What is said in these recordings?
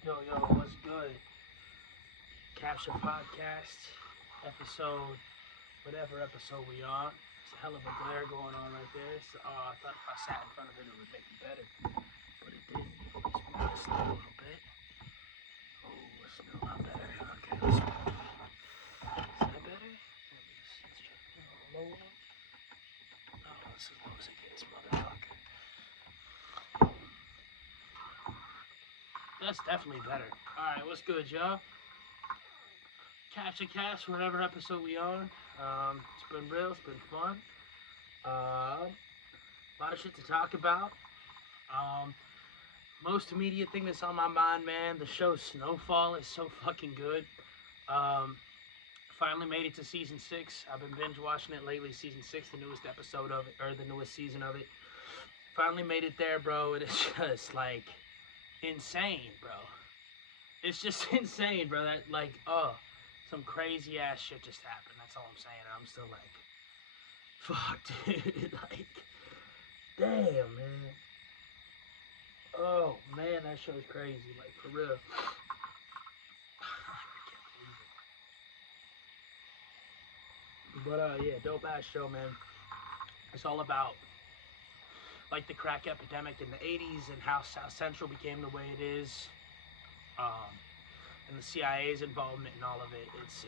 Yo, what's good? Capture Podcast, episode, whatever episode we on. It's a hell of a glare going on right there. So, I thought if I sat in front of it, it would make it better, but it didn't. Let's move this a little bit. Oh, it's still not better. Okay, let's move. Is that better? Let's check a little lower. Oh, that's as low as it gets, motherfucker. That's definitely better. Alright, what's good, y'all? CaptchaCast, whatever episode we on. It's been real, it's been fun. A lot of shit to talk about. Um, Most immediate thing that's on my mind, man, the show Snowfall is so fucking good. Um, Finally made it to season 6. I've been binge watching it lately. Season 6, the newest episode of it, or the newest season of it. Finally made it there, bro. It is just like insane, bro. It's just insane, bro. That some crazy ass shit just happened. That's all I'm saying. I'm still like, fuck, dude. Like, damn, man. Oh man, that show's crazy. Like for real. But yeah, dope ass show, man. It's all about like the crack epidemic in the '80s and how South Central became the way it is, um, and the CIA's involvement in all of it. It's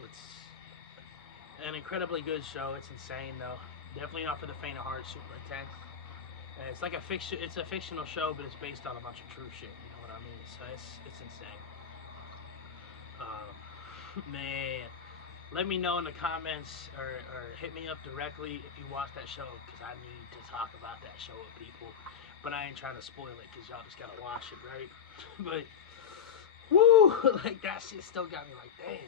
an incredibly good show. It's insane though. Definitely not for the faint of heart. Super intense. And it's like a fiction. It's a fictional show, but it's based on a bunch of true shit. You know what I mean? So it's insane. Man, let me know in the comments or hit me up directly if you watch that show because I need to talk about that show with people. But I ain't trying to spoil it because y'all just gotta watch it, right? But woo, like that shit still got me like, damn.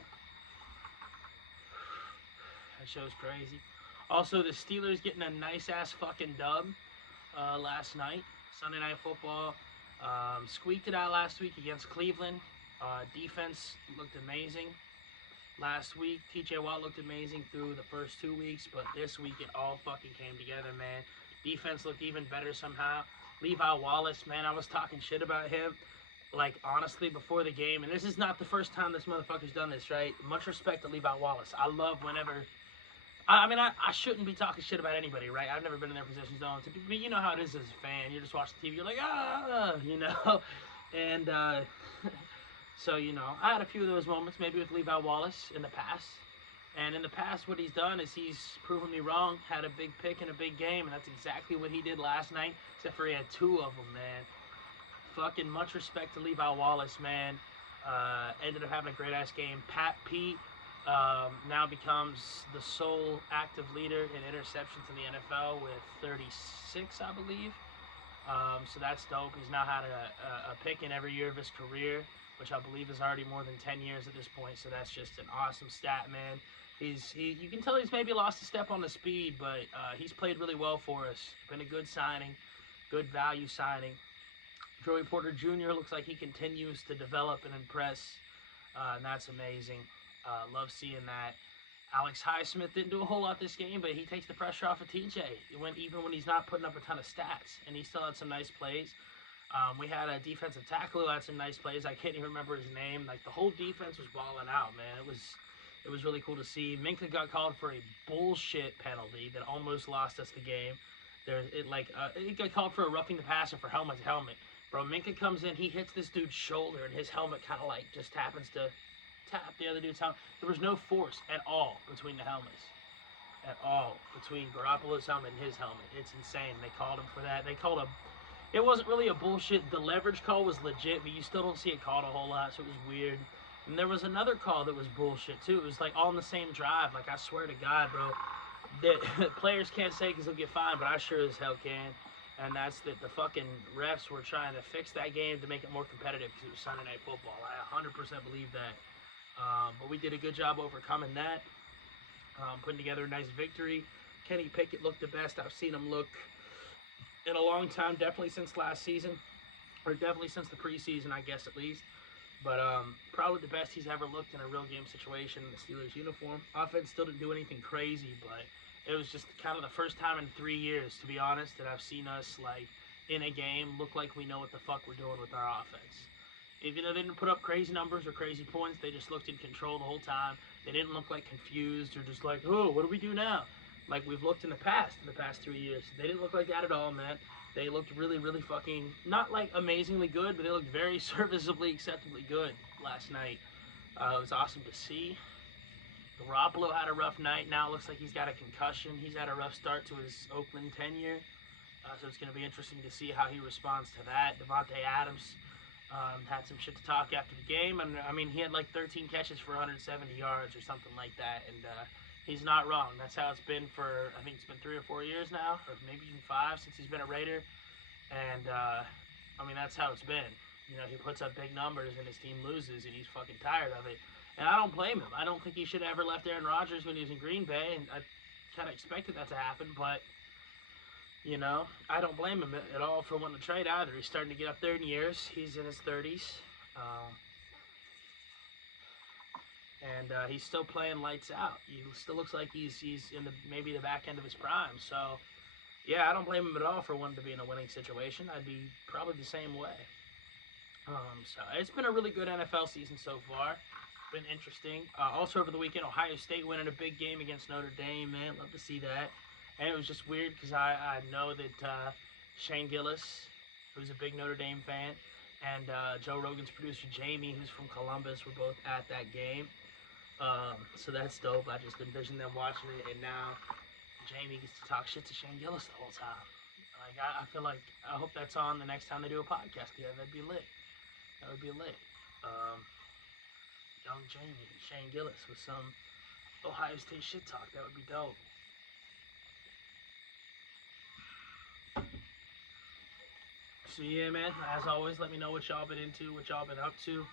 That show's crazy. Also, the Steelers getting a nice ass fucking dub last night, Sunday Night Football. Squeaked it out last week against Cleveland. Defense looked amazing. Last week, TJ Watt looked amazing through the first 2 weeks, but this week it all fucking came together, man. Defense looked even better somehow. Levi Wallace, man, I was talking shit about him, like, honestly, before the game, and this is not the first time this motherfucker's done this, right? Much respect to Levi Wallace. I love whenever I shouldn't be talking shit about anybody, right? I've never been in their position zone. But you know how it is as a fan. You're just watching TV. You're like, you know? And, so, you know, I had a few of those moments, maybe with Levi Wallace in the past. And in the past, what he's done is he's proven me wrong, had a big pick in a big game, and that's exactly what he did last night, except for he had 2 of them, man. Fucking much respect to Levi Wallace, man. Ended up having a great-ass game. Pat Pete now becomes the sole active leader in interceptions in the NFL with 36, I believe. So that's dope. He's now had a pick in every year of his career, which I believe is already more than 10 years at this point. So that's just an awesome stat, man. You can tell he's maybe lost a step on the speed, but he's played really well for us. Been a good signing, good value signing. Joey Porter Jr. looks like he continues to develop and impress, and that's amazing. Love seeing that. Alex Highsmith didn't do a whole lot this game, but he takes the pressure off of TJ. Even when he's not putting up a ton of stats, and he still had some nice plays. We had a defensive tackle who had some nice plays. I can't even remember his name. Like the whole defense was balling out, man. It was really cool to see. Minka got called for a bullshit penalty that almost lost us the game. It got called for a roughing the passer for helmet to helmet. Bro, Minka comes in, he hits this dude's shoulder, and his helmet kind of like just happens to tap the other dude's helmet. There was no force at all between the helmets. At all. Between Garoppolo's helmet and his helmet. It's insane. They called him for that. It wasn't really a bullshit. The leverage call was legit, but you still don't see it called a whole lot, so it was weird. And there was another call that was bullshit, too. It was like all in the same drive. Like, I swear to God, bro. That players can't say because they'll get fined, but I sure as hell can. And that's that the fucking refs were trying to fix that game to make it more competitive because it was Sunday Night Football. I 100% believe that. But we did a good job overcoming that. Putting together a nice victory. Kenny Pickett looked the best I've seen him look in a long time, definitely since last season, or definitely since the preseason, I guess, at least. But probably the best he's ever looked in a real game situation in the Steelers uniform. Offense still didn't do anything crazy, but it was just kind of the first time in 3 years, to be honest, that I've seen us, like, in a game look like we know what the fuck we're doing with our offense. Even though they didn't put up crazy numbers or crazy points, they just looked in control the whole time. They didn't look like confused or just like, oh, what do we do now? Like we've looked in the past 3 years. They didn't look like that at all, man. They looked really, really fucking, not like amazingly good, but they looked very serviceably, acceptably good last night. It was awesome to see. Garoppolo had a rough night. Now it looks like he's got a concussion. He's had a rough start to his Oakland tenure. So it's going to be interesting to see how he responds to that. Devontae Adams had some shit to talk after the game. And I mean, he had like 13 catches for 170 yards or something like that. And he's not wrong. That's how it's been for, I think it's been 3 or 4 years now, or maybe even 5 since he's been a Raider. And I mean, that's how it's been. You know, he puts up big numbers and his team loses and he's fucking tired of it. And I don't blame him. I don't think he should have ever left Aaron Rodgers when he was in Green Bay, and I kind of expected that to happen, but, you know, I don't blame him at all for wanting to trade either. He's starting to get up there in years. He's in his 30s. And he's still playing lights out. He still looks like he's in maybe the back end of his prime. So, yeah, I don't blame him at all for wanting to be in a winning situation. I'd be probably the same way. So it's been a really good NFL season so far. Been interesting. Also over the weekend, Ohio State winning a big game against Notre Dame, man. Love to see that. And it was just weird because I know that Shane Gillis, who's a big Notre Dame fan, and Joe Rogan's producer Jamie, who's from Columbus, were both at that game. So that's dope. I just envisioned them watching it, and now Jamie gets to talk shit to Shane Gillis the whole time. Like I feel like I hope that's on the next time they do a podcast together. That'd be lit. That would be lit. Young Jamie and Shane Gillis with some Ohio State shit talk. That would be dope. So yeah, man. As always, let me know what y'all been into, what y'all been up to.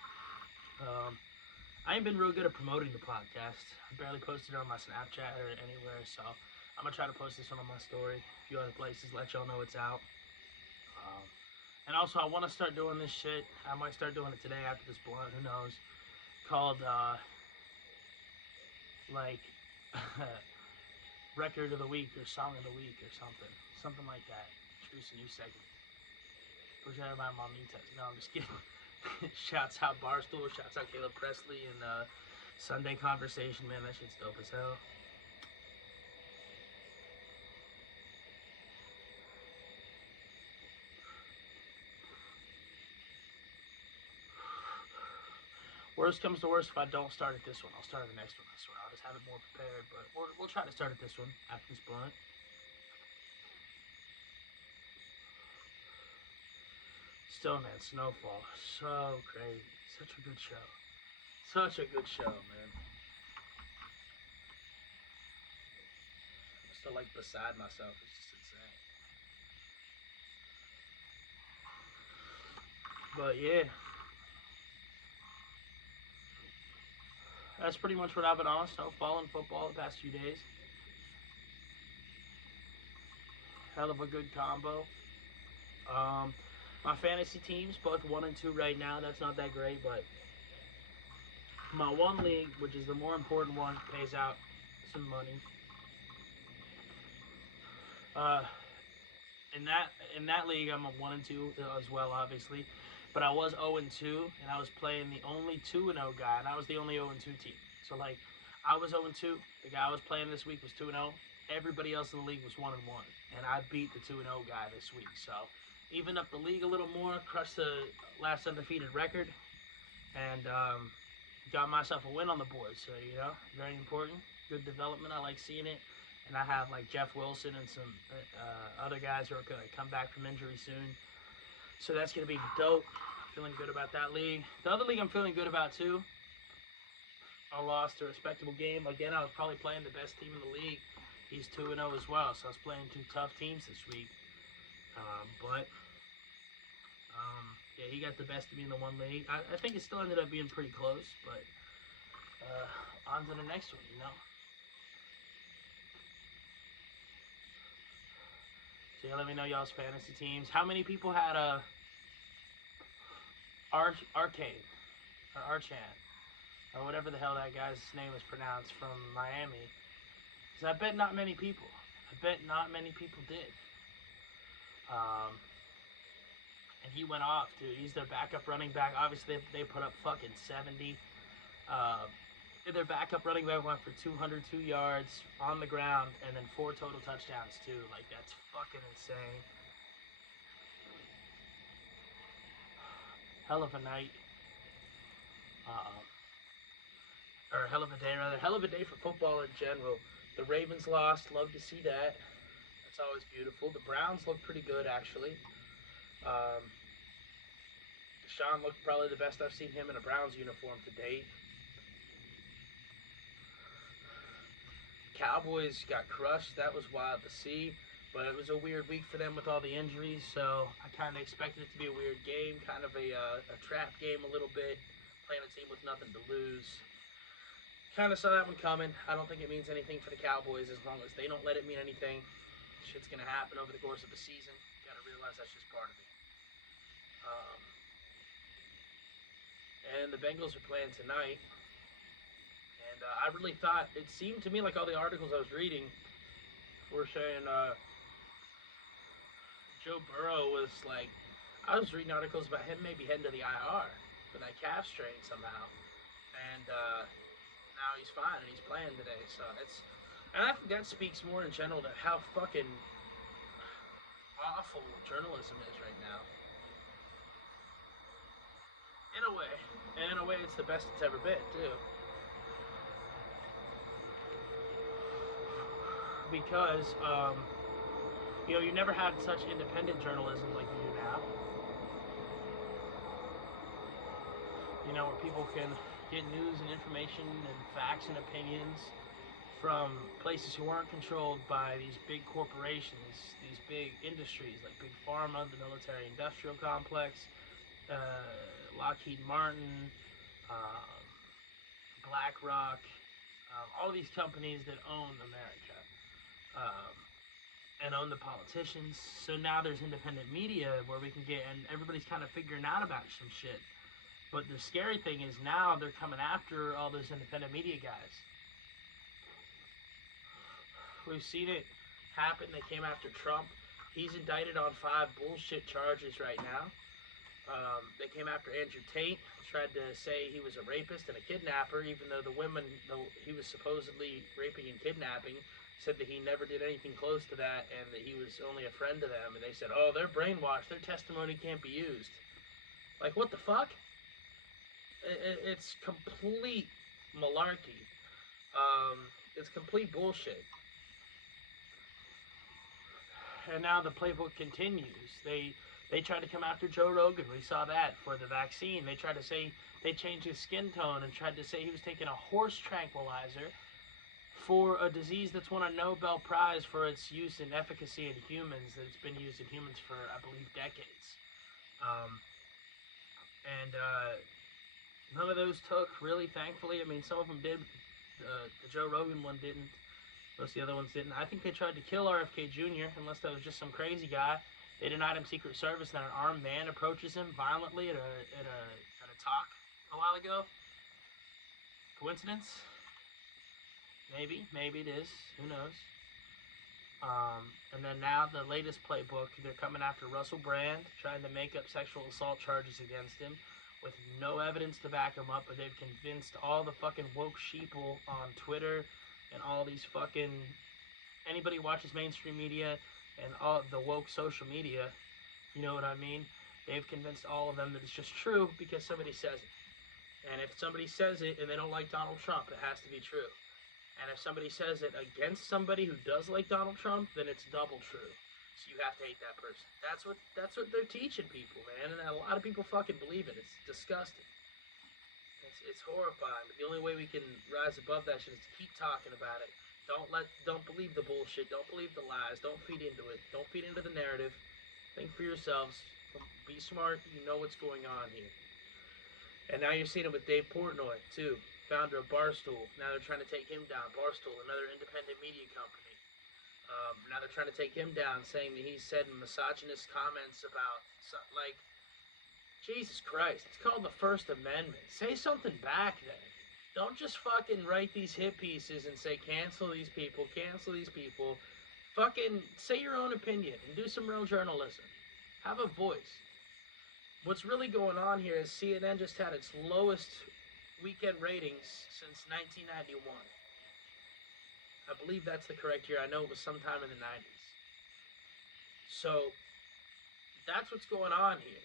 I ain't been real good at promoting the podcast. I barely posted it on my Snapchat or anywhere, so I'm gonna try to post this one on my story. A few other places, let y'all know it's out. And also, I want to start doing this shit. I might start doing it today after this blunt. Who knows? Called like record of the week or song of the week or something like that. Introduce a new segment. Presented by Mamitas. No, I'm just kidding. Shouts out Barstool. Shouts out Caleb Presley and Sunday Conversation. Man, that shit's dope as hell. Worst comes to worst, if I don't start at this one, I'll start at the next one. I swear, I'll just have it more prepared. But we'll try to start at this one after this blunt. Still, man, Snowfall, so crazy. Such a good show. Such a good show, man. I'm still like beside myself. It's just insane. But yeah. That's pretty much what I've been on. Snowfall and football the past few days. Hell of a good combo. My fantasy teams, both 1 and 2 right now. That's not that great, but my one league, which is the more important one, pays out some money. In that league, I'm a 1 and 2 as well, obviously. But I was 0 and 2, and I was playing the only 2 and 0 guy, and I was the only 0 and 2 team. So like, I was 0 and 2. The guy I was playing this week was 2 and 0. Everybody else in the league was 1 and 1, and I beat the 2 and 0 guy this week. So even up the league a little more, crushed the last undefeated record, and got myself a win on the board. So you know, very important, good development. I like seeing it. And I have like Jeff Wilson and some other guys who are going to come back from injury soon. So that's going to be dope. Feeling good about that league. The other league I'm feeling good about too. I lost a respectable game. Again, I was probably playing the best team in the league. He's 2 and 0 as well. So I was playing 2 tough teams this week. Yeah, he got the best of me in the one league. I think it still ended up being pretty close, but on to the next one, you know. So yeah, let me know y'all's fantasy teams. How many people had a Arcade or Archan or whatever the hell that guy's name is pronounced from Miami? Because I bet not many people. I bet not many people did. and he went off, dude. He's their backup running back. Obviously, they put up fucking 70. Uh, their backup running back went for 202 yards on the ground and then 4 total touchdowns, too. Like, that's fucking insane. Hell of a night. Or hell of a day, rather. Hell of a day for football in general. The Ravens lost. Love to see that. That's always beautiful. The Browns look pretty good, actually. Um, Deshaun looked probably the best I've seen him in a Browns uniform to date. Cowboys got crushed. That was wild to see. But it was a weird week for them with all the injuries, so I kind of expected it to be a weird game, kind of a trap game a little bit, playing a team with nothing to lose. Kind of saw that one coming. I don't think it means anything for the Cowboys as long as they don't let it mean anything. Shit's going to happen over the course of the season. Got to realize that's just part of it. And the Bengals are playing tonight. And I really thought, it seemed to me like all the articles I was reading were saying Joe Burrow was like, I was reading articles about him maybe heading to the IR for that calf strain somehow. And now he's fine and he's playing today. So and I think that speaks more in general to how fucking awful journalism is right now. In a way. And in a way, it's the best it's ever been, too. Because, you never had such independent journalism like you do now. Where people can get news and information and facts and opinions from places who aren't controlled by these big corporations, these big industries like Big Pharma, the military industrial complex, Lockheed Martin, BlackRock, all these companies that own America and own the politicians. So now there's independent media where we can get, and everybody's kind of figuring out about some shit. But the scary thing is now they're coming after all those independent media guys. We've seen it happen. They came after Trump. He's indicted on 5 bullshit charges right now. They came after Andrew Tate, tried to say he was a rapist and a kidnapper, even though the women he was supposedly raping and kidnapping said that he never did anything close to that and that he was only a friend to them. And they said, oh, they're brainwashed. Their testimony can't be used. Like, what the fuck? It's complete malarkey. It's complete bullshit. And now the playbook continues. They tried to come after Joe Rogan. We saw that for the vaccine. They tried to say they changed his skin tone and tried to say he was taking a horse tranquilizer for a disease that's won a Nobel Prize for its use and efficacy in humans. That it's been used in humans for, I believe, decades. None of those took, really, thankfully. I mean, some of them did. The Joe Rogan one didn't. Most of the other ones didn't. I think they tried to kill RFK Jr., unless that was just some crazy guy. They denied him Secret Service, then an armed man approaches him violently at a talk a while ago. Coincidence? Maybe it is. Who knows? And then now the latest playbook, they're coming after Russell Brand, trying to make up sexual assault charges against him with no evidence to back him up, but they've convinced all the fucking woke sheeple on Twitter and all these fucking, anybody who watches mainstream media and all the woke social media, you know what I mean? They've convinced all of them that it's just true because somebody says it. And if somebody says it and they don't like Donald Trump, it has to be true. And if somebody says it against somebody who does like Donald Trump, then it's double true. So you have to hate that person. That's what they're teaching people, man. And a lot of people fucking believe it. It's disgusting. It's horrifying. But the only way we can rise above that shit is to keep talking about it. Don't believe the bullshit. Don't believe the lies. Don't feed into it. Don't feed into the narrative. Think for yourselves. Be smart. You know what's going on here. And now you're seeing it with Dave Portnoy, too. Founder of Barstool. Now they're trying to take him down. Barstool, another independent media company. Now they're trying to take him down, saying that he said misogynist comments about, like, Jesus Christ. It's called the First Amendment. Say something back then. Don't just fucking write these hit pieces and say cancel these people. Fucking say your own opinion and do some real journalism. Have a voice. What's really going on here is CNN just had its lowest weekend ratings since 1991. I believe that's the correct year. I know it was sometime in the 90s. So that's what's going on here.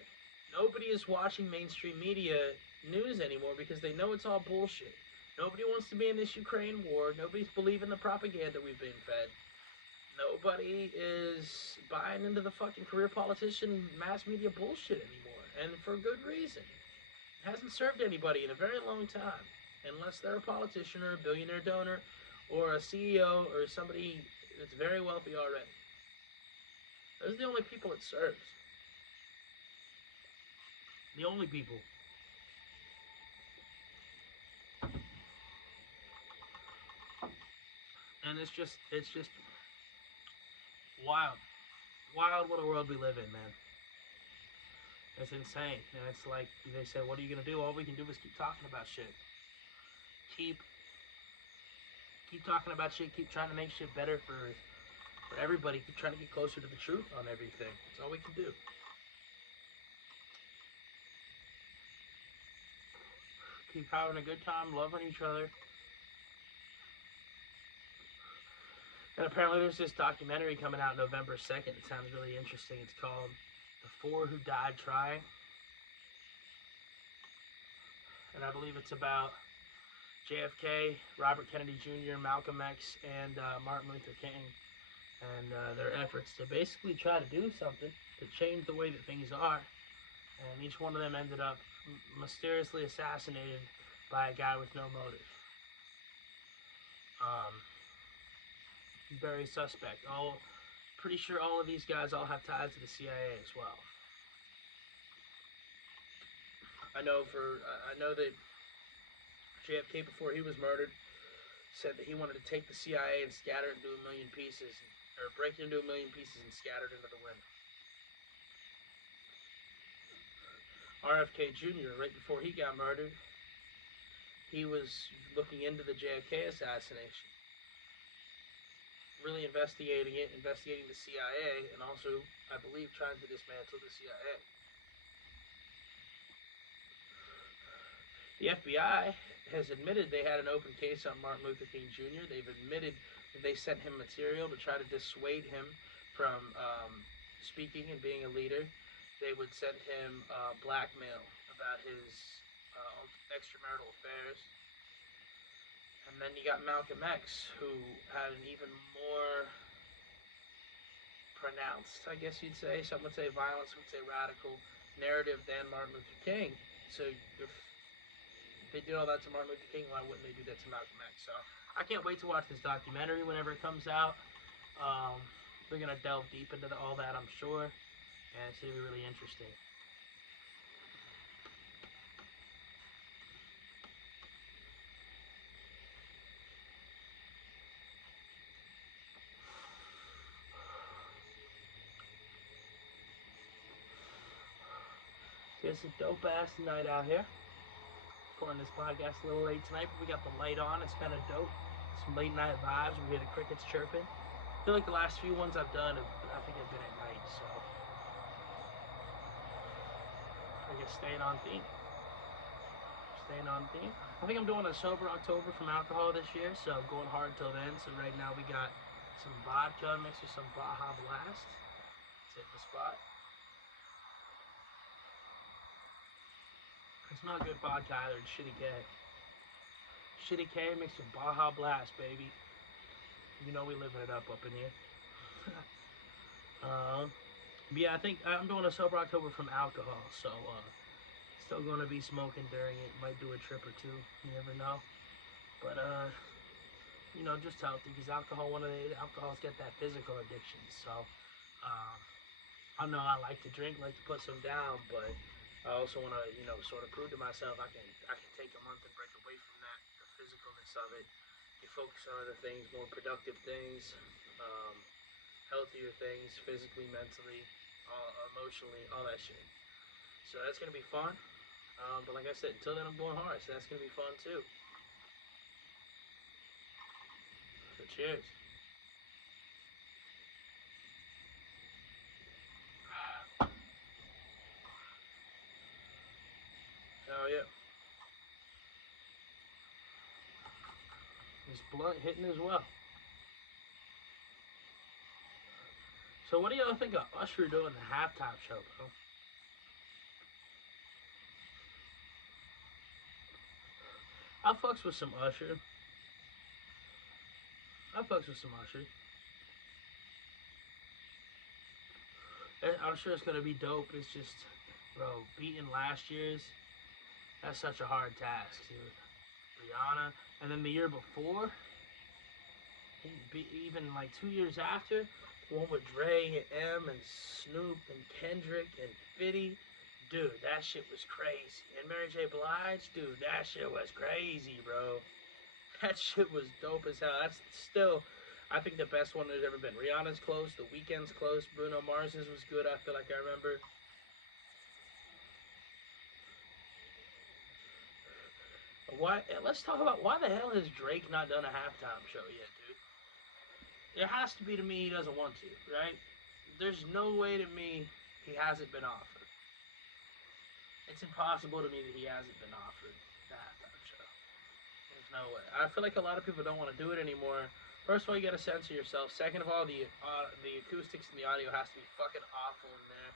Nobody is watching mainstream media news anymore because they know it's all bullshit. Nobody wants to be in this Ukraine war. Nobody's believing the propaganda we've been fed. Nobody is buying into the fucking career politician mass media bullshit anymore. And for good reason. It hasn't served anybody in a very long time. Unless they're a politician or a billionaire donor or a CEO or somebody that's very wealthy already. Those are the only people it serves. The only people. And it's just wild. Wild what a world we live in, man. It's insane. And it's like they say, what are you gonna do? All we can do is keep talking about shit. Keep talking about shit, keep trying to make shit better for everybody, keep trying to get closer to the truth on everything. That's all we can do. Keep having a good time, loving each other. And apparently there's this documentary coming out November 2nd. It sounds really interesting. It's called The Four Who Died Trying. And I believe it's about JFK, Robert Kennedy Jr., Malcolm X, and Martin Luther King. And their efforts to basically try to do something to change the way that things are. And each one of them ended up mysteriously assassinated by a guy with no motive. Very suspect. Pretty sure all of these guys all have ties to the CIA as well. I know that JFK, before he was murdered, said that he wanted to take the CIA and scatter it into a million pieces, or break it into a million pieces and scatter it into the wind. RFK Jr., right before he got murdered, he was looking into the JFK assassination, really investigating the CIA, and also, I believe, trying to dismantle the CIA. The FBI has admitted they had an open case on Martin Luther King Jr. They've admitted that they sent him material to try to dissuade him from speaking and being a leader. They would send him blackmail about his extramarital affairs. And then you got Malcolm X, who had an even more pronounced, I guess you'd say, some would say violent, some would say radical narrative than Martin Luther King. So if they did all that to Martin Luther King, why wouldn't they do that to Malcolm X? So I can't wait to watch this documentary whenever it comes out. They're going to delve deep into all that, I'm sure, and it's going to be really interesting. It's a dope ass night out here. Recording this podcast a little late tonight, but we got the light on. It's kind of dope. Some late night vibes. We hear the crickets chirping. I feel like the last few ones I've done, I think have been at night, so I guess staying on theme. I think I'm doing a sober October from alcohol this year, so I'm going hard till then. So right now we got some vodka mixed with some Baja Blast. Let's hit the spot. It's not good vodka either, it's Shitty K. Shitty K mixed with Baja Blast, baby. You know we living it up in here. But yeah, I think I'm doing a sober October from alcohol, so still going to be smoking during it. Might do a trip or two, you never know. But you know, just healthy, because alcohols get that physical addiction. So I know I like to drink, like to put some down, but I also want to, you know, sort of prove to myself I can take a month and break away from that, the physicalness of it. You focus on other things, more productive things, healthier things, physically, mentally, emotionally, all that shit. So that's gonna be fun. But like I said, until then I'm going hard, so that's gonna be fun too. So cheers. Oh, yeah. This blunt hitting as well. So what do y'all think of Usher doing the halftime show, bro? I fucks with some Usher. I fucks with some Usher. I'm sure it's gonna be dope. It's just, bro, beating last year's, that's such a hard task, dude. Rihanna, and then the year before, even like 2 years after, one with Dre and M and Snoop and Kendrick and 50. Dude, that shit was crazy. And Mary J. Blige, dude, that shit was crazy, bro. That shit was dope as hell. That's still, I think, the best one there's ever been. Rihanna's close, The Weeknd's close, Bruno Mars's was good. I feel like I remember. Why? Let's talk about why the hell has Drake not done a halftime show yet, dude? It has to be to me he doesn't want to, right? There's no way to me he hasn't been offered. It's impossible to me that he hasn't been offered the halftime show. There's no way. I feel like a lot of people don't want to do it anymore. First of all, you got to censor yourself. Second of all, the acoustics and the audio has to be fucking awful in there.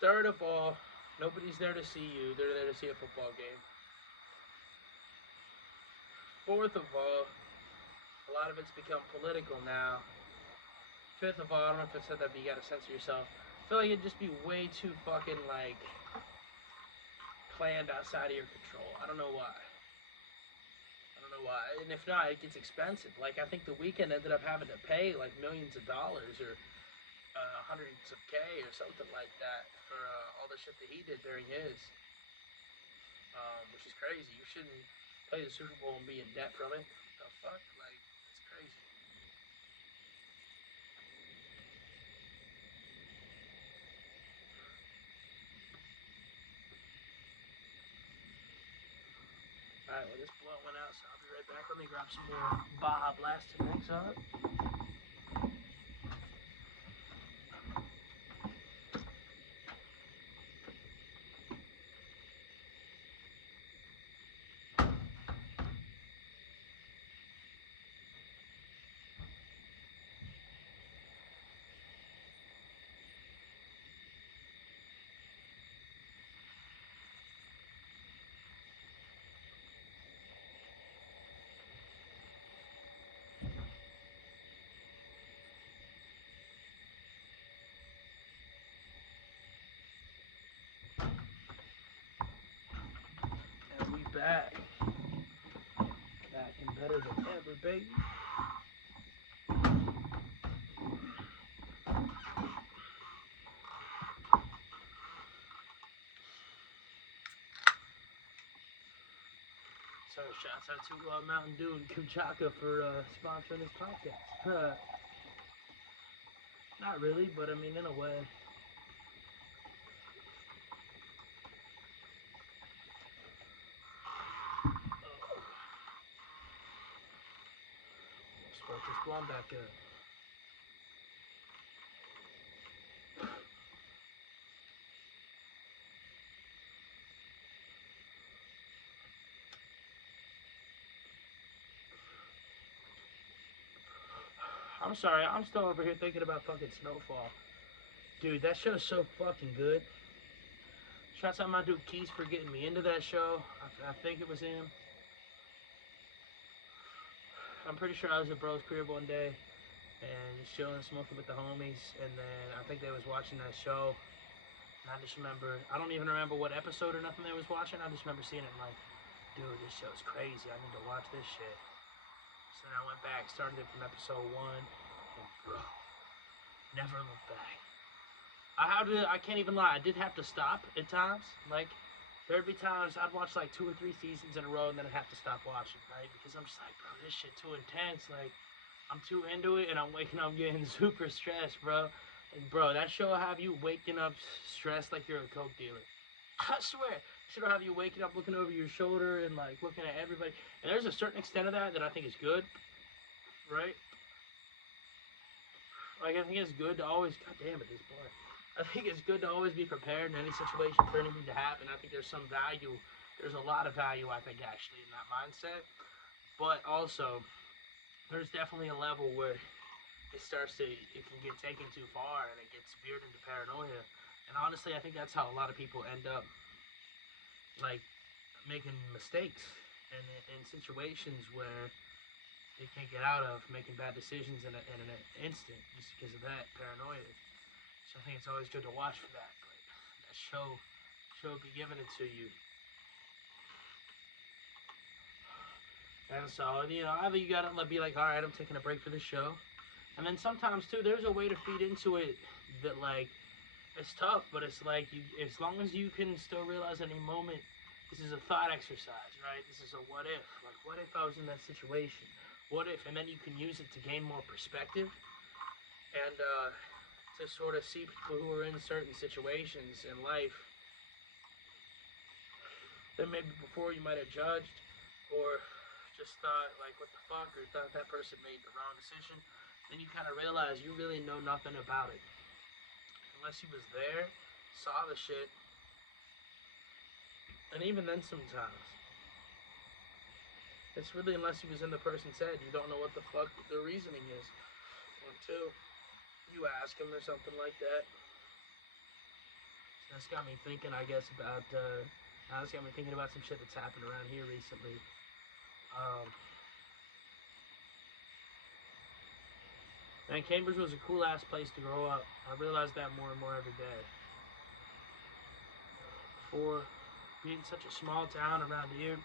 Third of all, nobody's there to see you. They're there to see a football game. Fourth of all, a lot of it's become political now. Fifth of all, I don't know if I said that, but you gotta censor yourself. I feel like it'd just be way too fucking, like, planned outside of your control. I don't know why. I don't know why. And if not, it gets expensive. Like, I think The Weeknd ended up having to pay, like, millions of dollars or hundreds of K or something like that for all the shit that he did during his. Which is crazy. You shouldn't play the Super Bowl and be in debt from it. The fuck? Like, it's crazy. Alright, well, this blunt went out, so I'll be right back. Let me grab some more Baja Blast to mix up. And we back. Back and better than ever, baby. So shouts out to Mountain Dew and CaptchaCast for sponsoring this podcast. Not really, but I mean, in a way. Spark this blunt back up. I'm sorry, I'm still over here thinking about fucking Snowfall. Dude, that show's so fucking good. Shouts out my dude Keys for getting me into that show. I think it was him. I'm pretty sure I was at Bro's crib one day and just chilling, smoking with the homies, and then I think they was watching that show. And I just remember, I don't even remember what episode or nothing they was watching. I just remember seeing it and like, dude, this show's crazy. I need to watch this shit. So then I went back, started it from episode 1, and bro, never looked back. I can't even lie, I did have to stop at times. Like, there'd be times I'd watch like 2 or 3 seasons in a row and then I'd have to stop watching, right? Because I'm just like, bro, this shit too intense. Like, I'm too into it and I'm waking up getting super stressed, bro. And bro, that show will have you waking up stressed like you're a coke dealer. I swear. Should have you waking up looking over your shoulder and like looking at everybody. And there's a certain extent of that I think is good, right? Like, I think it's good to always, god damn it, this blood. I think it's good to always be prepared in any situation for anything to happen. I think there's some value There's a lot of value, I think, actually, in that mindset. But also, there's definitely a level where it can get taken too far and it gets veered into paranoia. And honestly, I think that's how a lot of people end up, like, making mistakes and in situations where they can't get out of, making bad decisions in an instant just because of that paranoia. So I think it's always good to watch for that. Like, that show be giving it to you. And so, either you gotta be like, all right, I'm taking a break for the show. And then sometimes too, there's a way to feed into it that, like, it's tough, but it's like as long as you can still realize any moment, this is a thought exercise, right? This is a what if. Like, what if I was in that situation? What if? And then you can use it to gain more perspective and to sort of see people who are in certain situations in life that maybe before you might have judged or just thought, like, what the fuck, or thought that person made the wrong decision. Then you kind of realize you really know nothing about it. Unless he was there, saw the shit, and even then sometimes. It's really unless he was in the person's head, you don't know what the fuck the reasoning is. Until you ask him or something like that. So that's got me thinking, I guess, about, that's got me thinking about some shit that's happened around here recently. Man, Cambridge was a cool ass place to grow up. I realize that more and more every day. For being such a small town around here,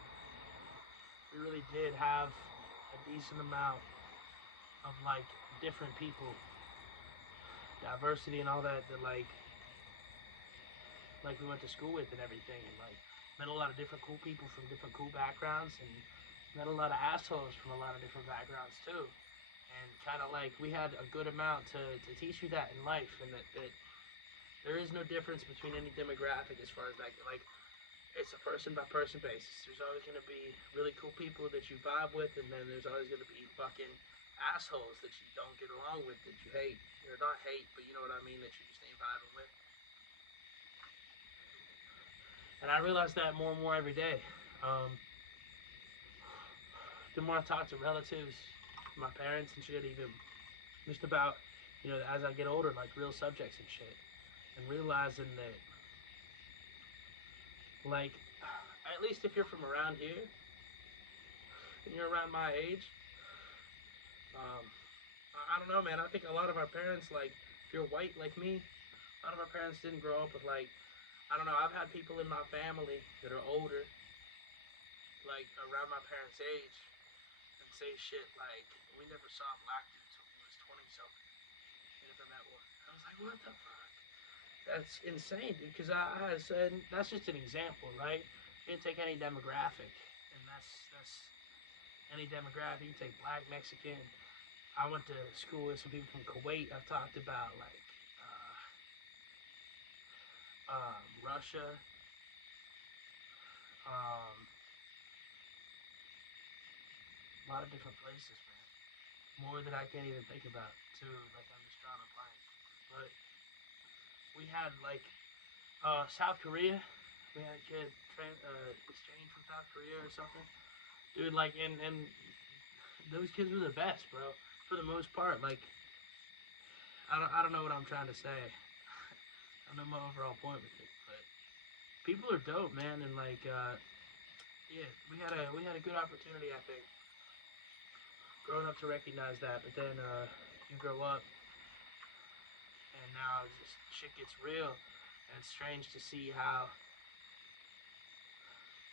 we really did have a decent amount of, like, different people, diversity and all that like we went to school with and everything, and like met a lot of different cool people from different cool backgrounds, and met a lot of assholes from a lot of different backgrounds too. And kind of like we had a good amount to teach you that in life, and that there is no difference between any demographic as far as that. Like, it's a person by person basis. There's always going to be really cool people that you vibe with, and then there's always going to be fucking assholes that you don't get along with, that you hate. Or not hate, but you know what I mean, that you just ain't vibing with. And I realize that more and more every day. The more I talk to relatives, my parents and shit, even just about, as I get older, like real subjects and shit, and realizing that, like, at least if you're from around here and you're around my age, um, I don't know, man. I think a lot of our parents, like, if you're white like me, a lot of our parents didn't grow up with, like, I don't know. I've had people in my family that are older, like around my parents' age, and say shit like, "We never saw a black dude until he was 20 something. We never met one." I was like, "What the fuck? That's insane, dude." Because I said that's just an example, right? You can take any demographic, and that's any demographic. You take black, Mexican. I went to school with some people from Kuwait. I've talked about, like, Russia, a lot of different places, man. More that I can't even think about, too. Like, I'm just drawing a blank. But we had, like, South Korea. We had a kid exchange from South Korea or something. Dude, like, and those kids were the best, bro. For the most part, like, I don't know what I'm trying to say. I don't know my overall point with it, but people are dope, man, and like, yeah, we had a good opportunity, I think, growing up to recognize that. But then you grow up, and now just shit gets real, and it's strange to see how